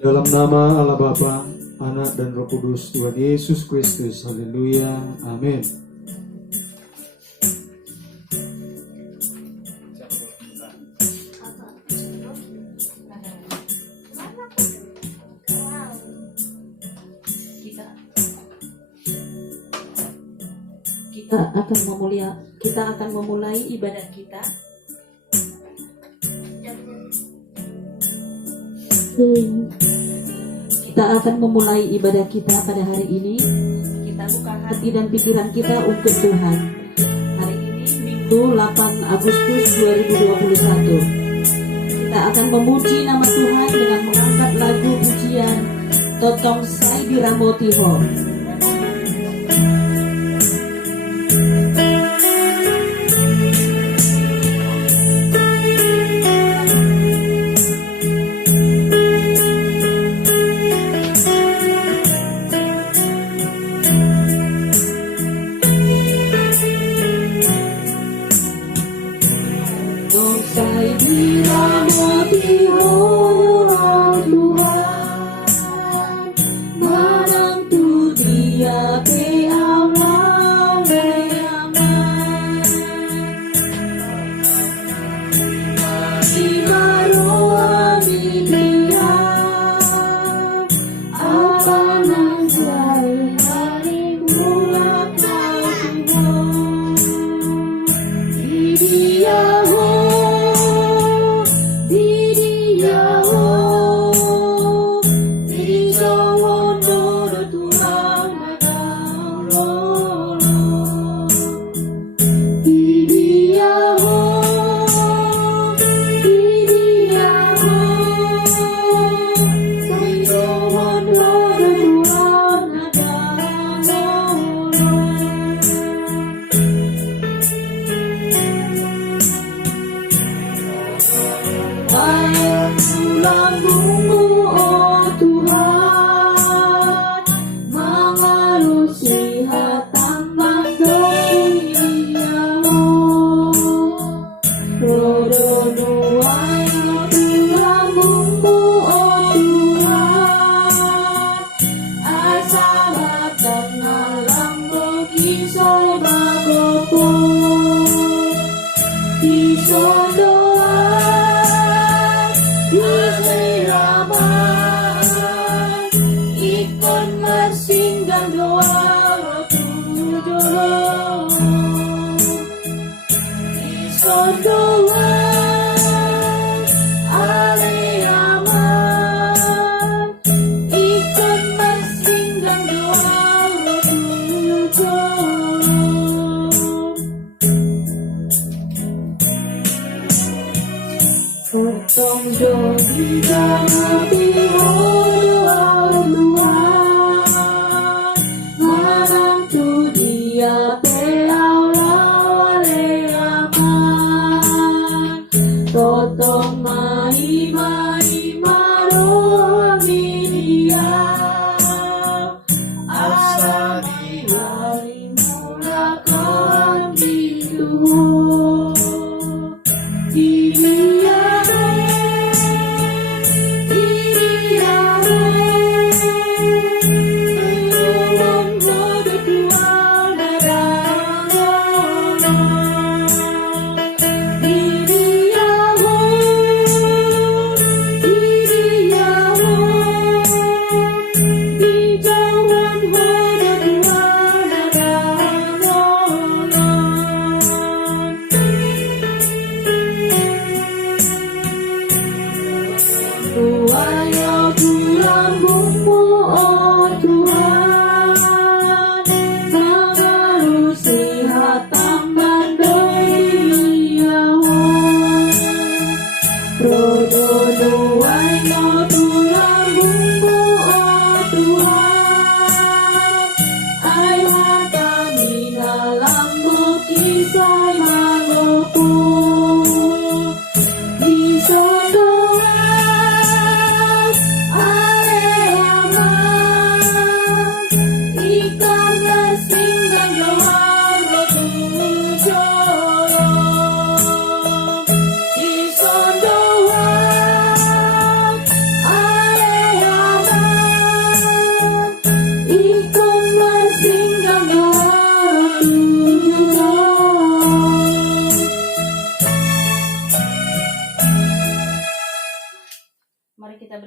Dalam nama Allah Bapa, Anak dan Roh Kudus, Tuhan Yesus Kristus. Haleluya. Amin. Kita akan memulai ibadah kita. Kita akan memulai ibadah kita pada hari ini. Kita buka hati dan pikiran kita untuk Tuhan. Hari ini Minggu 8 Agustus 2021. Kita akan memuji nama Tuhan dengan mengangkat lagu pujian Totong Sai Biramotiho.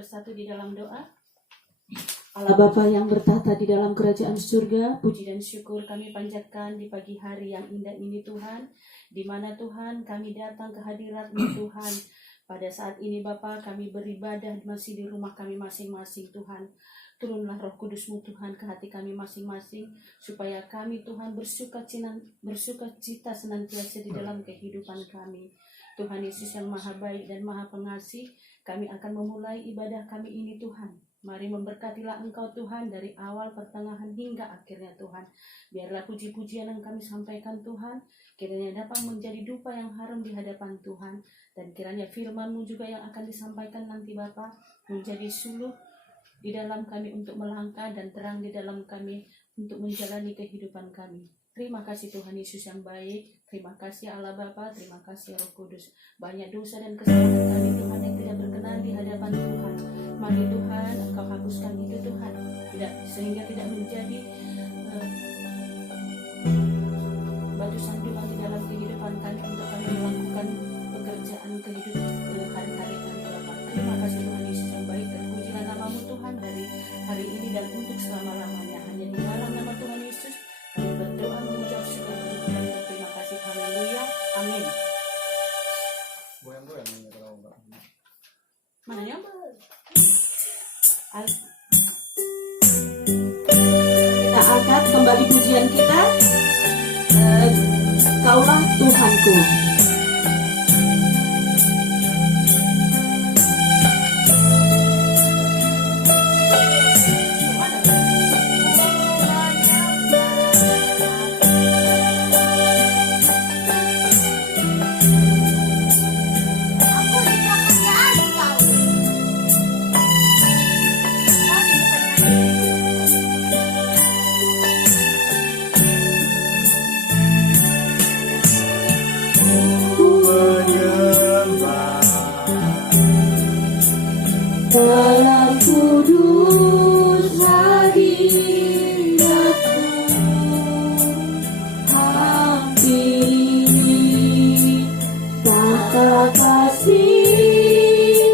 bersatu di dalam doa. Allah Bapa yang bertahta di dalam kerajaan surga, puji dan syukur kami panjatkan di pagi hari yang indah ini Tuhan, di mana Tuhan kami datang ke hadirat-Mu Tuhan. Pada saat ini Bapa kami beribadah masih di rumah kami masing-masing Tuhan. Turunlah Roh Kudus-Mu Tuhan ke hati kami masing-masing, supaya kami Tuhan bersuka cita senantiasa di dalam kehidupan kami. Tuhan Yesus yang maha baik dan maha pengasih, kami akan memulai ibadah kami ini Tuhan. Mari memberkatilah Engkau Tuhan dari awal, pertengahan hingga akhirnya Tuhan. Biarlah puji-pujian yang kami sampaikan Tuhan, kiranya dapat menjadi dupa yang harum di hadapan Tuhan. Dan kiranya firman-Mu juga yang akan disampaikan nanti Bapa menjadi suluh di dalam kami untuk melangkah dan terang di dalam kami untuk menjalani kehidupan kami. Terima kasih Tuhan Yesus yang baik. Terima kasih Allah Bapa, terima kasih Roh Kudus. Banyak dosa dan kesalahan kami Tuhan yang tidak berkenan di hadapan Tuhan. Mari Tuhan Engkau hapuskan itu Tuhan, sehingga tidak menjadi batu sandungan di dalam kehidupan kami untuk kami melakukan pekerjaan kehidupan hari-hari kami Bapa. Terima kasih Tuhan Yesus yang baik, terpujilah nama-Mu Tuhan dari hari ini dan untuk selama-lamanya. Hanya di dalam nama Tuhan Yesus kami berdoa mengucap syukur dan berterima kasih. Haleluya. Amin. Mana ya? Kita angkat kembali pujian kita. Kaulah Tuhanku. Dalam kudus hadirat-Mu, hampiri tata kasih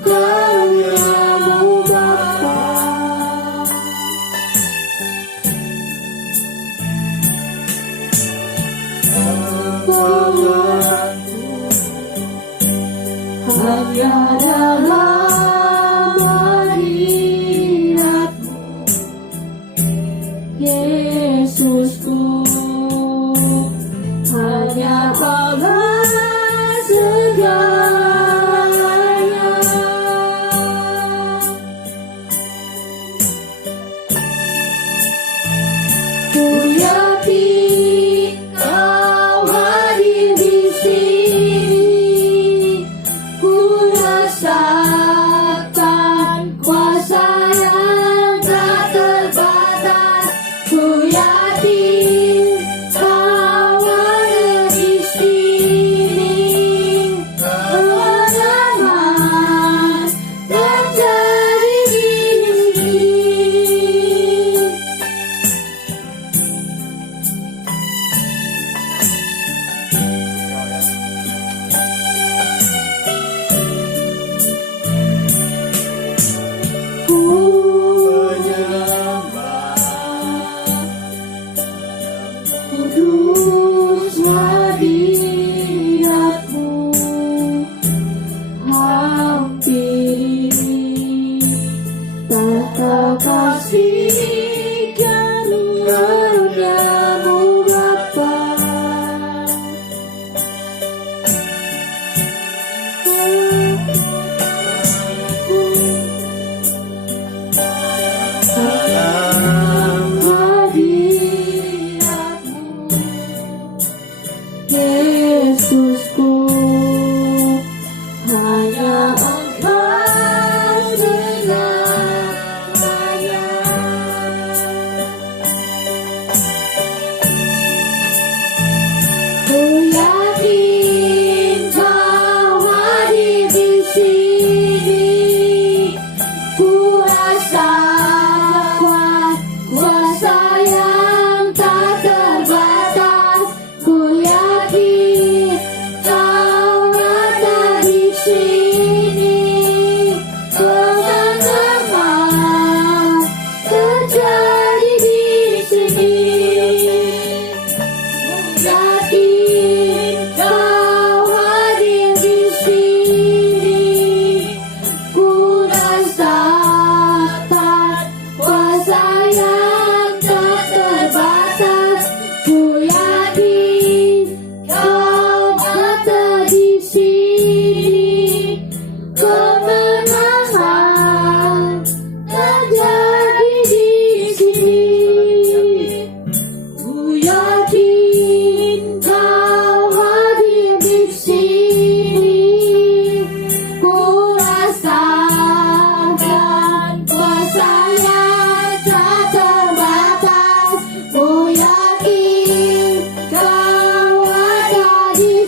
karya-Mu Bapa. Hanya dalam Yesusku, hanya Kaulah segalanya. Ku yakin Kau hadir di sini, ku rasa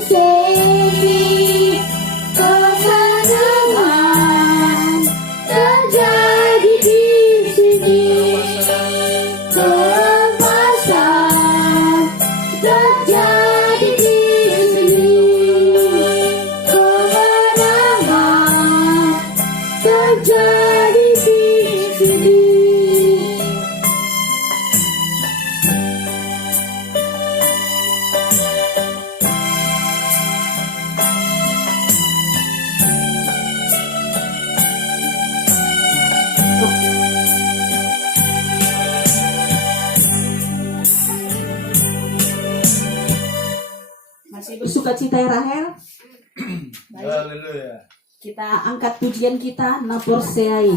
Demi kesenangan terjadi di sini, keemasan terjadi di sini, kemenangan terjadi di sini. Masih bersuka cita ya Rahel? Baik. Haleluya. Kita angkat pujian kita Napor Seai.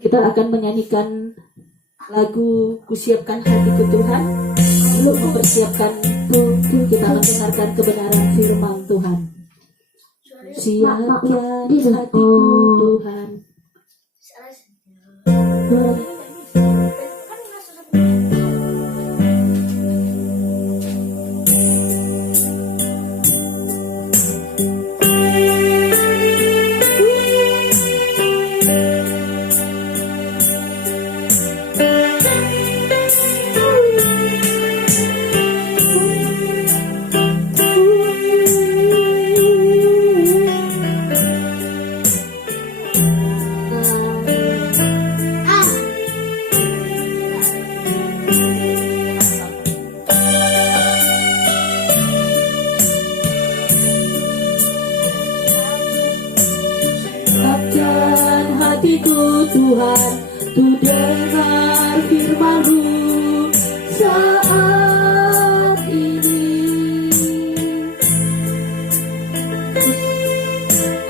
Kita akan menyanyikan lagu Kusiapkan Hatiku Tuhan. Untuk mempersiapkan tubuh kita mendengarkan kebenaran firman Tuhan. Siapkan hatiku Tuhan. Siapkan hatiku Tuhan, untuk dengar firman-Mu saat ini.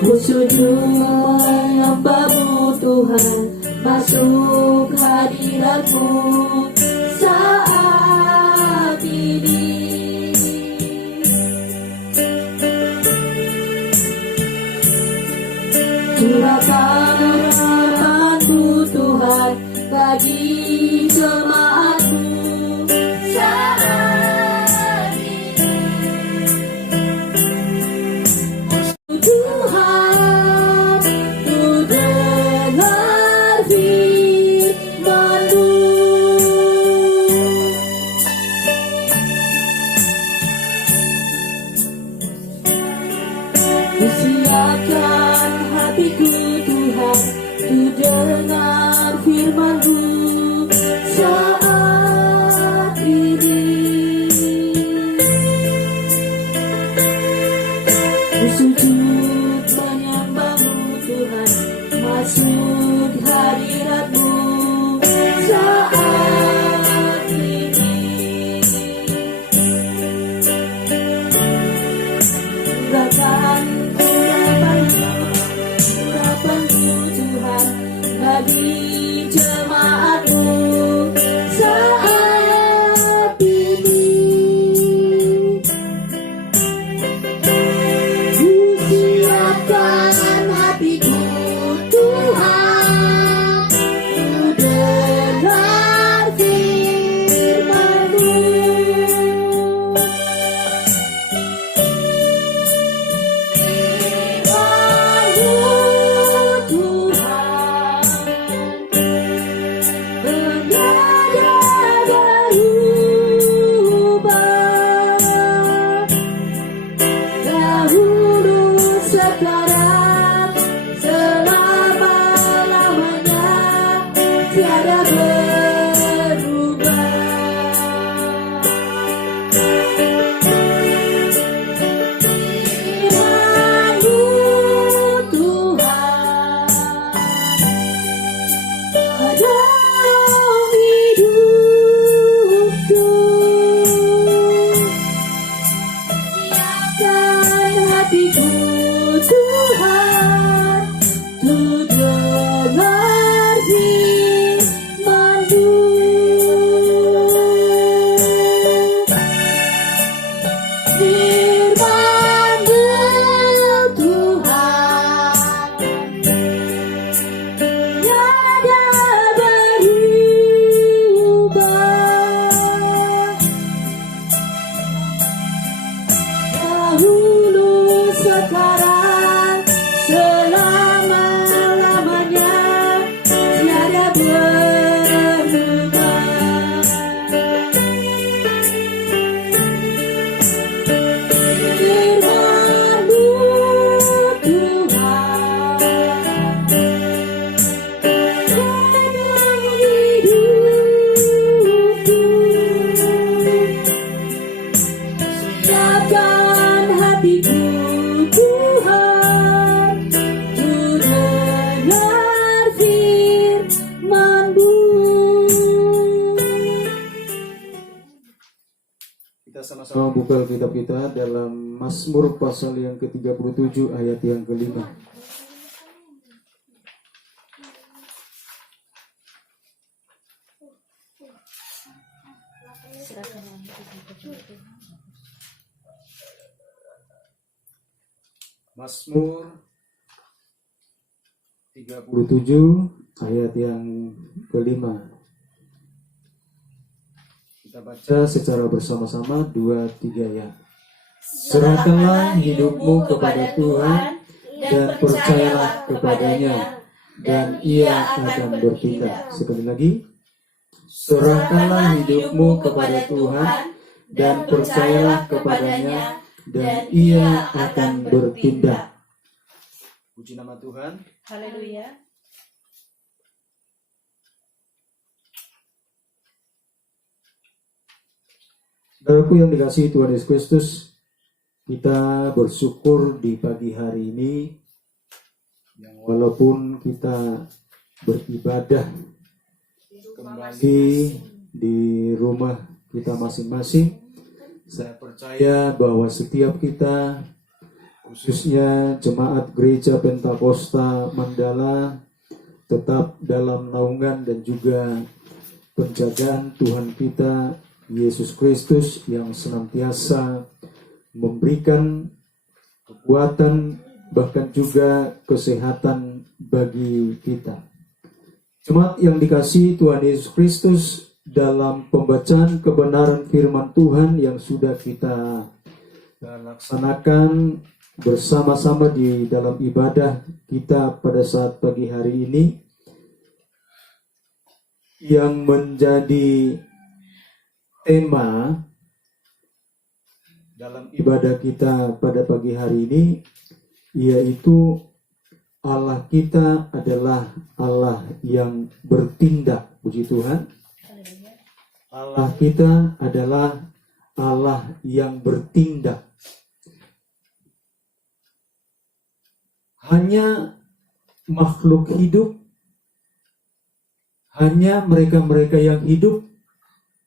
Ku sujud menyembah-Mu Tuhan, masuk hadirat-Mu saat ini. Curahkan harapan-Mu Tuhan bagi jemaat-Mu saat ini. Tuhan, ku dengar firman-Mu. Siapkan hatiku Tuhan, untuk dengar firman-Mu saat ini. Ku sujud menyembah-Mu Tuhan, masuk hadirat-Mu saat ini. Curahkan urapan-Mu Tuhan bagi jemaat-Mu saat ini. Ku siapkan hatiku Tuhan, ku dengar firman-Mu. Sekarang selama-lamanya tiada berubah. Firman-Mu Tuhan dalam hidupku. Siapkan hatiku Tuhan, untuk dengar firman-Mu. Firman-Mu Tuhan tiada berubah. Dahulu, sekarang, selama-lamanya tiada berubah. Firman-Mu Tuhan dalam hidupku. Siapkan hatiku Tuhan, untuk dengar firman-Mu. Kita sama-sama buka Alkitab kita dalam Mazmur pasal yang ke-37 ayat yang ke-5. Mazmur 37 ayat yang ke-5. Kita baca secara bersama-sama 2-3 ya. Serahkanlah hidupmu kepada Tuhan dan percayalah kepadanya, dan Ia akan bertindak. Sekali lagi, serahkanlah hidupmu kepada Tuhan dan percayalah kepadanya, dan Ia akan bertindak. Puji nama Tuhan. Haleluya. Saudaraku yang dikasihi Tuhan Yesus Kristus, kita bersyukur di pagi hari ini yang walaupun kita beribadah kembali di rumah kita masing-masing, saya percaya bahwa setiap kita, khususnya jemaat Gereja Pentakosta Mandala, tetap dalam naungan dan juga penjagaan Tuhan kita Yesus Kristus yang senantiasa memberikan kekuatan bahkan juga kesehatan bagi kita. Jemaat yang dikasihi Tuhan Yesus Kristus, dalam pembacaan kebenaran firman Tuhan yang sudah kita laksanakan bersama-sama di dalam ibadah kita pada saat pagi hari ini, yang menjadi tema dalam ibadah kita pada pagi hari ini, yaitu Allah kita adalah Allah yang bertindak. Puji Tuhan. Allah kita adalah Allah yang bertindak. Hanya makhluk hidup, hanya mereka-mereka yang hidup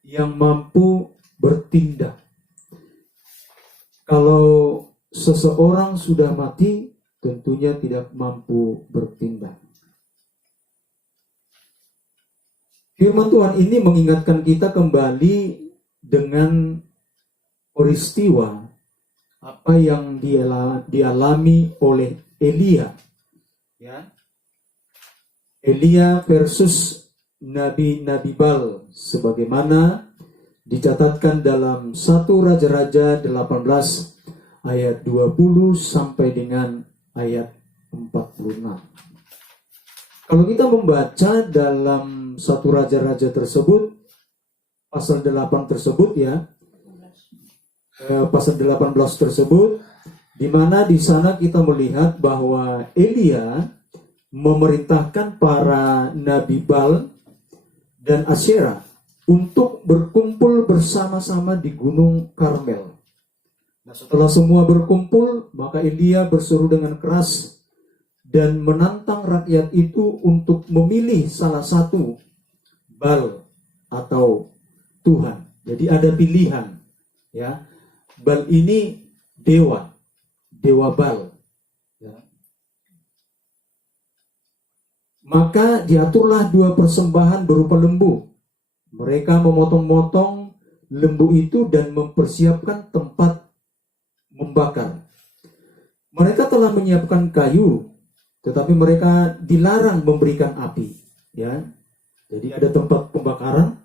yang mampu bertindak. Kalau seseorang sudah mati, tentunya tidak mampu bertindak. Firman Tuhan ini mengingatkan kita kembali dengan peristiwa apa yang dialami oleh Elia. Ya. Elia versus Nabi-Nabi Baal, sebagaimana dicatatkan dalam 1 Raja-Raja 18 ayat 20 sampai dengan ayat 46. Kalau kita membaca dalam 1 Raja-Raja tersebut, pasal 8 tersebut ya, pasal 18 tersebut, di mana di sana kita melihat bahwa Elia memerintahkan para Nabi Baal dan Asyera untuk berkumpul bersama-sama di Gunung Karmel. Nah, setelah semua berkumpul, maka Elia berseru dengan keras dan menantang rakyat itu untuk memilih salah satu Baal atau Tuhan. Jadi ada pilihan, ya. Baal ini dewa Baal. Ya. Maka diaturlah 2 persembahan berupa lembu. Mereka memotong-motong lembu itu dan mempersiapkan tempat membakar. Mereka telah menyiapkan kayu, tetapi mereka dilarang memberikan api. Ya, jadi ada tempat pembakaran,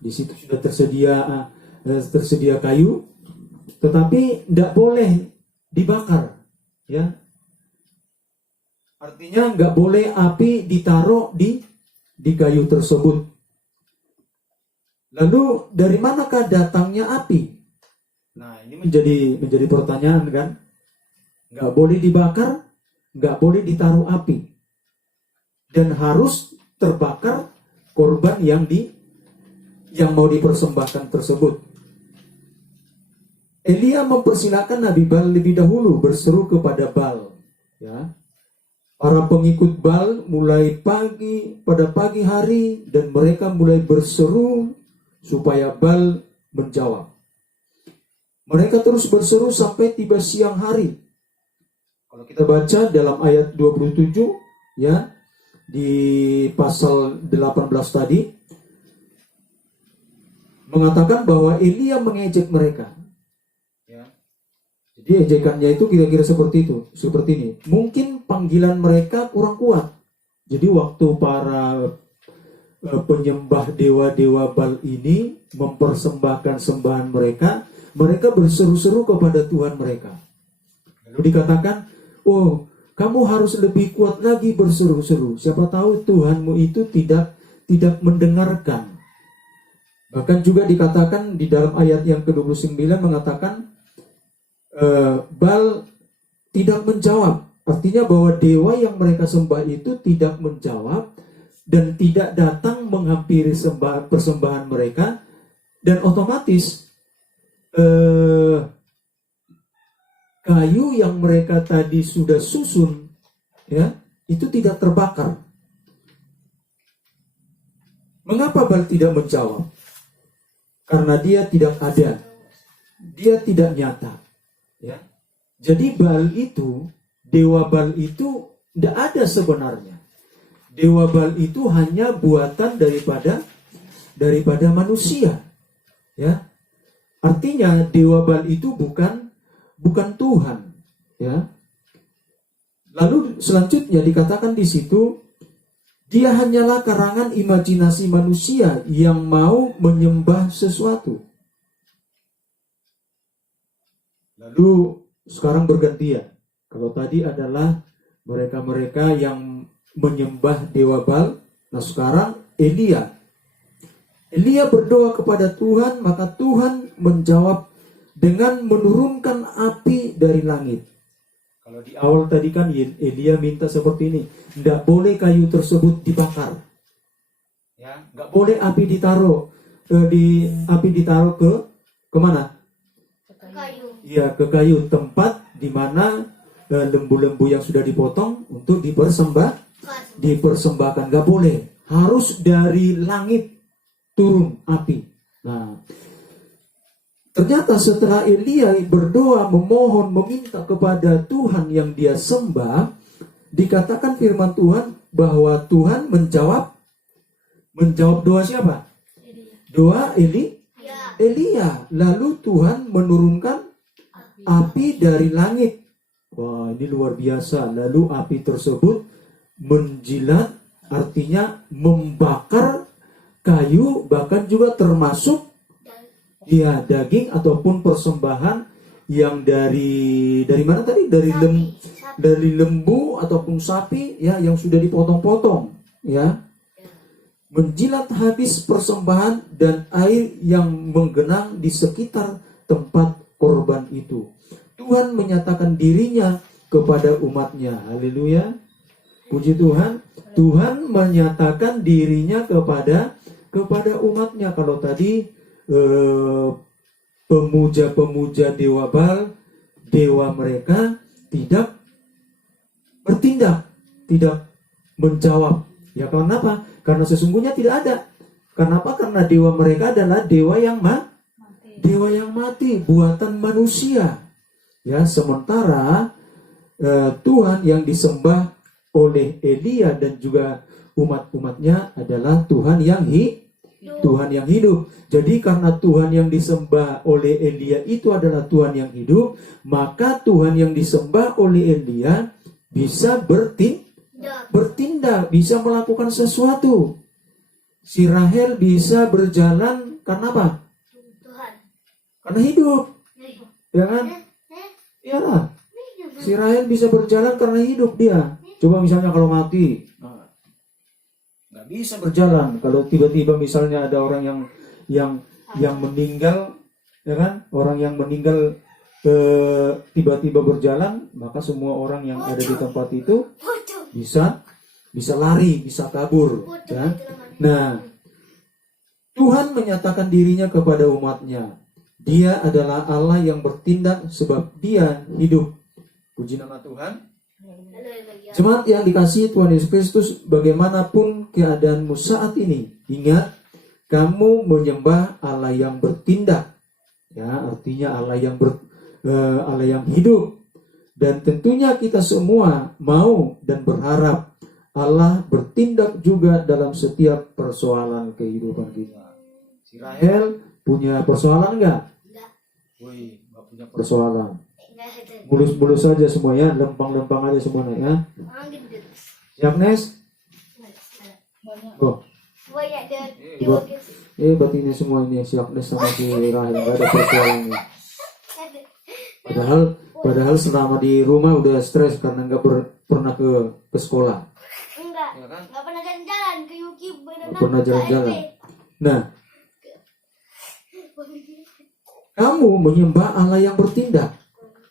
di situ sudah tersedia kayu, tetapi tidak boleh dibakar. Ya, artinya nggak boleh api ditaruh di kayu tersebut. Lalu dari manakah datangnya api? Nah, ini menjadi pertanyaan kan? Nggak boleh dibakar, nggak boleh ditaruh api, dan harus terbakar korban yang mau dipersembahkan tersebut. Elia mempersilakan Nabi Baal lebih dahulu berseru kepada Baal. Ya, para pengikut Baal mulai pada pagi hari, dan mereka mulai berseru supaya Baal menjawab. Mereka terus berseru sampai tiba siang hari. Kalau kita baca dalam ayat 27, ya, di pasal 18 tadi, mengatakan bahwa Elia mengejek mereka. Ya. Jadi ejekannya itu kira-kira seperti ini. Mungkin panggilan mereka kurang kuat. Jadi waktu para penyembah dewa-dewa Baal ini mempersembahkan sembahan mereka berseru-seru kepada Tuhan mereka. Lalu dikatakan, oh, kamu harus lebih kuat lagi berseru-seru. Siapa tahu Tuhanmu itu tidak mendengarkan. Bahkan juga dikatakan di dalam ayat yang ke-29 mengatakan, Baal tidak menjawab. Artinya bahwa dewa yang mereka sembah itu tidak menjawab dan tidak datang menghampiri persembahan mereka, dan otomatis kayu yang mereka tadi sudah susun, ya, itu tidak terbakar. Mengapa Baal tidak menjawab? Karena dia tidak ada, dia tidak nyata. Ya. Jadi Baal itu, dewa Baal itu tidak ada sebenarnya. Dewa Baal itu hanya buatan daripada manusia. Ya. Artinya dewa Baal itu bukan Tuhan. Ya. Lalu selanjutnya dikatakan di situ, dia hanyalah karangan imajinasi manusia yang mau menyembah sesuatu. Lalu sekarang bergantian. Kalau tadi adalah mereka-mereka yang menyembah dewa Baal, nah sekarang Elia berdoa kepada Tuhan, maka Tuhan menjawab dengan menurunkan api dari langit. Kalau di awal tadi kan Elia minta seperti ini, tidak boleh kayu tersebut dibakar, ya, nggak boleh api ditaruh ke mana? Kayu. Ya, ke kayu, tempat di mana lembu-lembu yang sudah dipotong untuk dipersembahkan, nggak boleh, harus dari langit turun api. Nah, ternyata setelah Elia berdoa, memohon, meminta kepada Tuhan yang dia sembah, dikatakan firman Tuhan bahwa Tuhan menjawab doa siapa? Doa Elia. Lalu Tuhan menurunkan api dari langit. Wah, ini luar biasa. Lalu api tersebut menjilat, artinya membakar kayu, bahkan juga termasuk daging ataupun persembahan yang dari mana tadi? Dari lembu ataupun sapi, ya, yang sudah dipotong-potong, ya. Menjilat habis persembahan dan air yang menggenang di sekitar tempat korban itu. Tuhan menyatakan dirinya kepada umatnya. Haleluya. Puji Tuhan. Tuhan menyatakan dirinya kepada umatnya. Kalau tadi pemuja-pemuja dewa Baal, dewa mereka tidak bertindak, tidak menjawab. Ya, karena apa? Karena sesungguhnya tidak ada. Kenapa? Karena dewa mereka adalah dewa yang mati, buatan manusia. Ya, sementara Tuhan yang disembah oleh Elia dan juga umat-umatnya adalah Tuhan yang hidup. Jadi karena Tuhan yang disembah oleh Elia itu adalah Tuhan yang hidup, maka Tuhan yang disembah oleh Elia bisa bertindak, bisa melakukan sesuatu. Si Rahel bisa berjalan karena apa? Tuhan. Karena hidup. Ya kan? Ya lah. Si Rahel bisa berjalan karena hidup dia. Coba misalnya kalau mati, nggak bisa berjalan. Kalau tiba-tiba misalnya ada orang yang meninggal, ya kan? Orang yang meninggal tiba-tiba berjalan, maka semua orang yang ada di tempat itu bisa lari, bisa kabur. Ya? Nah, Tuhan menyatakan dirinya kepada umatnya. Dia adalah Allah yang bertindak sebab dia hidup. Puji nama Tuhan. Jemaat yang dikasihi Tuhan Yesus Kristus, bagaimanapun keadaanmu saat ini, ingat, kamu menyembah Allah yang bertindak. Ya, artinya Allah yang hidup. Dan tentunya kita semua mau dan berharap Allah bertindak juga dalam setiap persoalan kehidupan kita. Si Rahel punya persoalan enggak? Enggak. Woi, enggak punya persoalan. Mulus-mulus saja semuanya, lempang-lempang aja semuanya, ya. Siap, Nes? Oh. Berarti ini semua ini si Agnes sama si Rahel, enggak ada persoalannya. Padahal selama di rumah udah stres karena nggak pernah ke sekolah. Nggak pernah jalan-jalan ke Yuki. Pernah jalan-jalan. Nah, kamu menyembah Allah yang bertindak.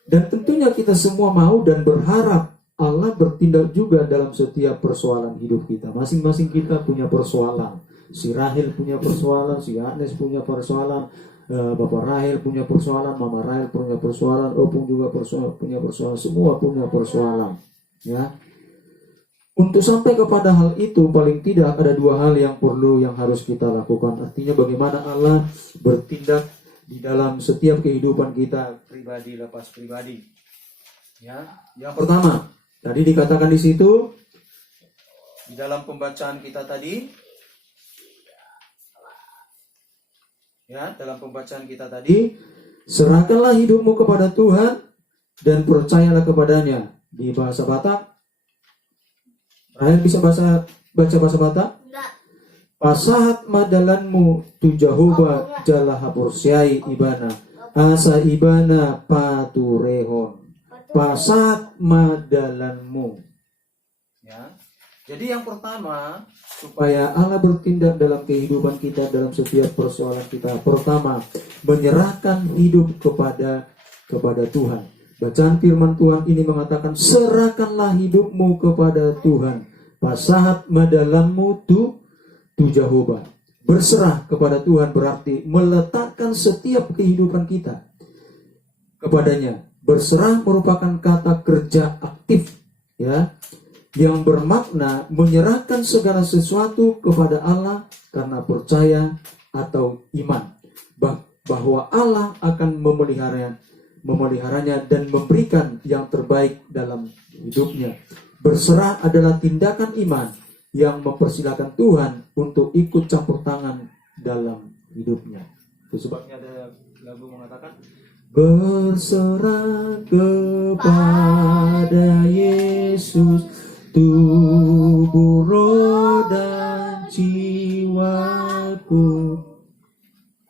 Dan tentunya kita semua mau dan berharap Allah bertindak juga dalam setiap persoalan hidup kita. Masing-masing kita punya persoalan. Si Rahel punya persoalan, si Agnes punya persoalan, Bapak Rahel punya persoalan, Mama Rahel punya persoalan, Opung juga punya persoalan, semua punya persoalan. Ya. Untuk sampai kepada hal itu, paling tidak ada dua hal yang harus kita lakukan. Artinya bagaimana Allah bertindak di dalam setiap kehidupan kita pribadi lepas pribadi. Ya, yang pertama, tadi dikatakan di situ di dalam pembacaan kita tadi, ya, dalam pembacaan kita tadi, serahkanlah hidupmu kepada Tuhan dan percayalah kepadanya. Di bahasa Batak, Ryan bisa baca bahasa Batak? Enggak. Pasahat madalanmu tu Jehovah jala hapursiai ibana asa ibana paturehon. Pasahat madalanmu. Ya. Jadi yang pertama, supaya Allah bertindak dalam kehidupan kita, dalam setiap persoalan kita, pertama, menyerahkan hidup kepada Tuhan. Bacaan firman Tuhan ini mengatakan, serahkanlah hidupmu kepada Tuhan. Pasahat madalammu tu Jehovah. Berserah kepada Tuhan berarti meletakkan setiap kehidupan kita kepadanya. Berserah merupakan kata kerja aktif, ya, yang bermakna menyerahkan segala sesuatu kepada Allah karena percaya atau iman bahwa Allah akan memeliharanya dan memberikan yang terbaik dalam hidupnya. Berserah adalah tindakan iman yang mempersilahkan Tuhan untuk ikut campur tangan dalam hidupnya. Itu sebabnya ada lagu mengatakan, berserah kepada Yesus, tubuh, roh, dan jiwaku.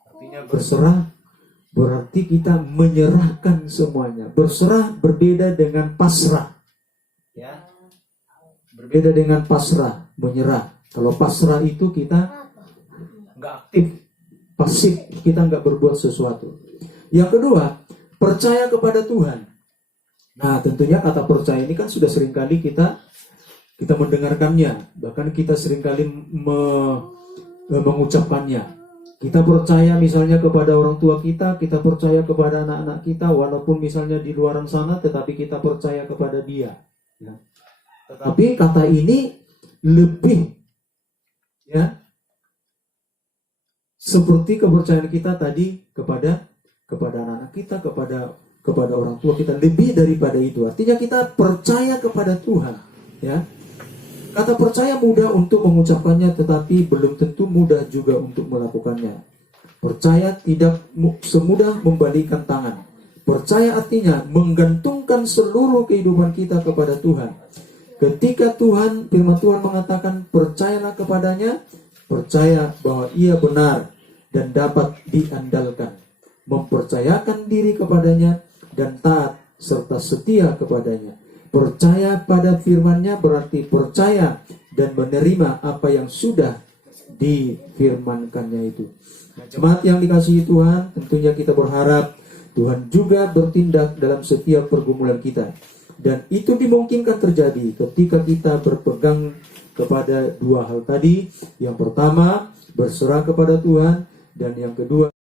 Artinya berserah berarti kita menyerahkan semuanya. Berserah berbeda dengan pasrah, ya. Berbeda dengan pasrah, menyerah. Kalau pasrah itu kita nggak aktif, pasif, kita nggak berbuat sesuatu. Yang kedua, percaya kepada Tuhan. Nah, tentunya kata percaya ini kan sudah seringkali kita mendengarkannya, bahkan kita seringkali mengucapkannya. Kita percaya misalnya kepada orang tua kita percaya kepada anak-anak kita, walaupun misalnya di luaran sana, tetapi kita percaya kepada dia. Ya. Tetapi kata ini lebih, ya, seperti kepercayaan kita tadi kepada anak-anak kita, kepada orang tua kita, lebih daripada itu. Artinya kita percaya kepada Tuhan, ya. Kata percaya mudah untuk mengucapkannya, tetapi belum tentu mudah juga untuk melakukannya. Percaya tidak semudah membalikkan tangan. Percaya artinya menggantungkan seluruh kehidupan kita kepada Tuhan. Ketika firman Tuhan mengatakan percayalah kepadanya, percaya bahwa ia benar dan dapat diandalkan. Mempercayakan diri kepadanya dan taat serta setia kepadanya. Percaya pada firman-Nya berarti percaya dan menerima apa yang sudah difirmankannya itu. Nah, jemaat yang dikasihi Tuhan, tentunya kita berharap Tuhan juga bertindak dalam setiap pergumulan kita. Dan itu dimungkinkan terjadi ketika kita berpegang kepada dua hal tadi. Yang pertama, berserah kepada Tuhan, dan yang kedua,